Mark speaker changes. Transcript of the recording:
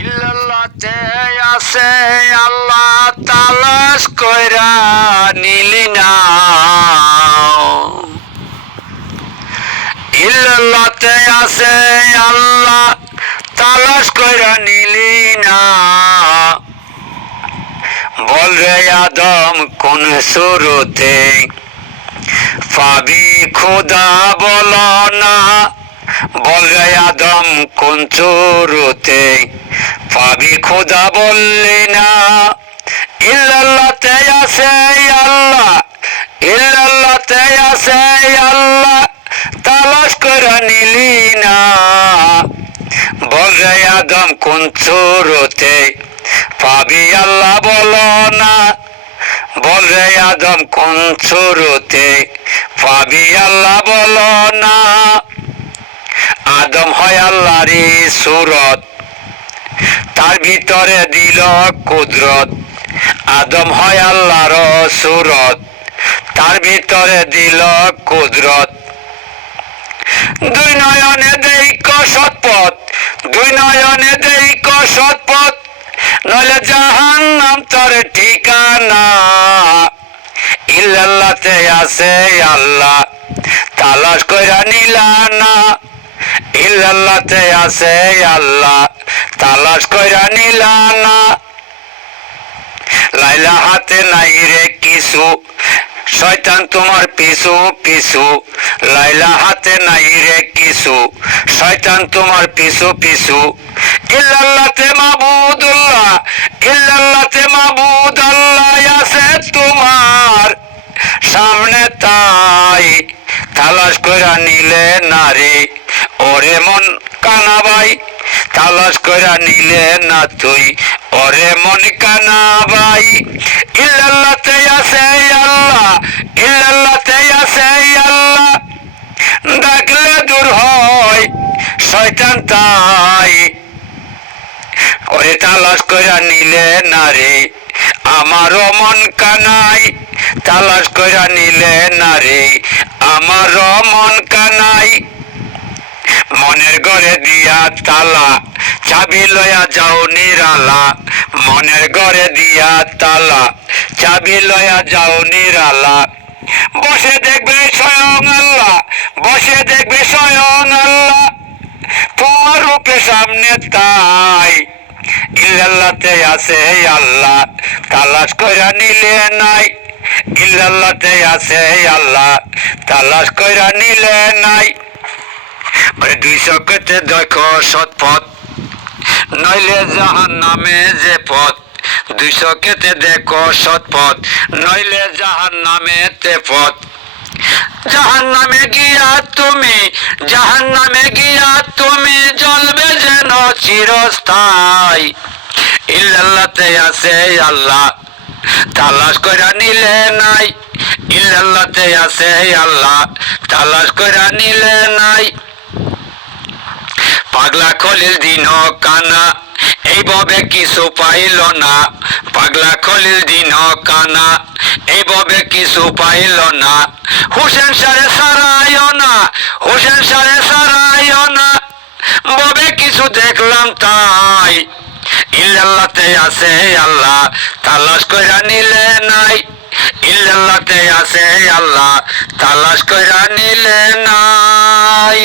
Speaker 1: ইল্লাল্লাহতে আছে আল্লাহ তালাশ কইরা নিলি না। ইল্লাল্লাহতে আছে আল্লাহ তালাশ কইরা নিলি না। বল রে আদম, কোন শুরুতে পাবি খোদা বল না। বল রে আদম, কোন চোরতে পাবি খোদা বললি না। ইল্লাল্লাহতে আছে আল্লাহ, ইল্লাল্লাহতে আছে আল্লাহ, তালাশ করে নিলি না। বল আদম, কোন চোরতে পাবি আল্লাহ বল না। বল আদম, কোন চোরতে পাবি আল্লাহ বল না। আদম হয় আল্লাহরই সুরত। তার ভিতরে দিল কুদরত। আদম হয় আল্লাহর সুরত। তার ভিতরে দিল কুদরত। দুই নয়নে দেই সৎপথ। দুই নয়নে দেই সৎপথ। নইলে জাহান নাম তোর ঠিকানা। ইল্লাল্লাহতে আছে আল্লাহ। তালাশ কইরা নিলা না। ইল্লাল্লাহতে আছে আল্লাহ। তালাশ কইরা নিলা না। লাইলা হাতে নাই রে কিছু শয়তান তোমার পিছু পিছু। লাইলা হাতে নাই রে কিছু শয়তান তোমার পিছু পিছু। ইল্লাল্লাহতে মাবুদুল্লাহ ইল্লাল্লাহতে মাবুদ আল্লাহ আছে তোমার। সামনে তাই তালাশ কইরা নিলে নারী ওরে মন কানা ভাই। তালাশ কইরা নিলে না তুই। ওরে মন কানা ভাই ইল্লাল্লাহতে আছে আল্লাহ ইল্লাল্লাহতে আছে আল্লাহ। ডাকলে দূর হয় শয়তান তাই। ওরে তালাশ কইরা নিলে না রে, আমারও মন কানাই। তালাশ কইরা নিলে না রে, আমারও মন কানাই। মনের ঘরে দিয়া তালা চাবি লয়া যাও নিরালা, মনের ঘরে দিয়া তালা। চাবি লয়া যাও নিরালা। বসে দেখবে স্বয়ং আল্লাহ, বসে দেখবে স্বয়ং আল্লাহ। তোমার রূপে সামনে তাই। ইল্লাল্লাহতে আছে আল্লাহ, তালাশ কইরা নিলে নাই। ইল্লাল্লাহতে আছে আল্লাহ, তালাশ কইরা নিলে নাই। দুই চকেতে দেখো সৎপথ। নইলে জাহান নামে যে পথ দুই চকেতে দেখো সৎপথ নইলে জাহান নামে তে পথ। জাহান নামে গিয়া তুমি জাহান নামে গিয়া তুমি জ্বলবে যেন চিরস্থায়ী। ইল্লাল্লাহতে আছে আল্লাহ, তালাশ কইরা নিলে নাই। ইল্লাল্লাহতে আছে আল্লাহ, তালাশ কইরা নিলে নাই। পাগলা খলিল দিন কানা, এইভাবে কিছু পাইল না। পাগলা খলিল দিন কানা, এইভাবে কিছু পাইল না। হুসেন সারে সারায় না, হুসেন সারে সারায় না। ববে কিছু দেখলাম তাই। ইল্লাল্লাহতে আছে আল্লাহ, তালাশ কইরা নিলে নাই। ইল্লাল্লাহতে আছে আল্লাহ, তালাশ কইরা নিলে নাই।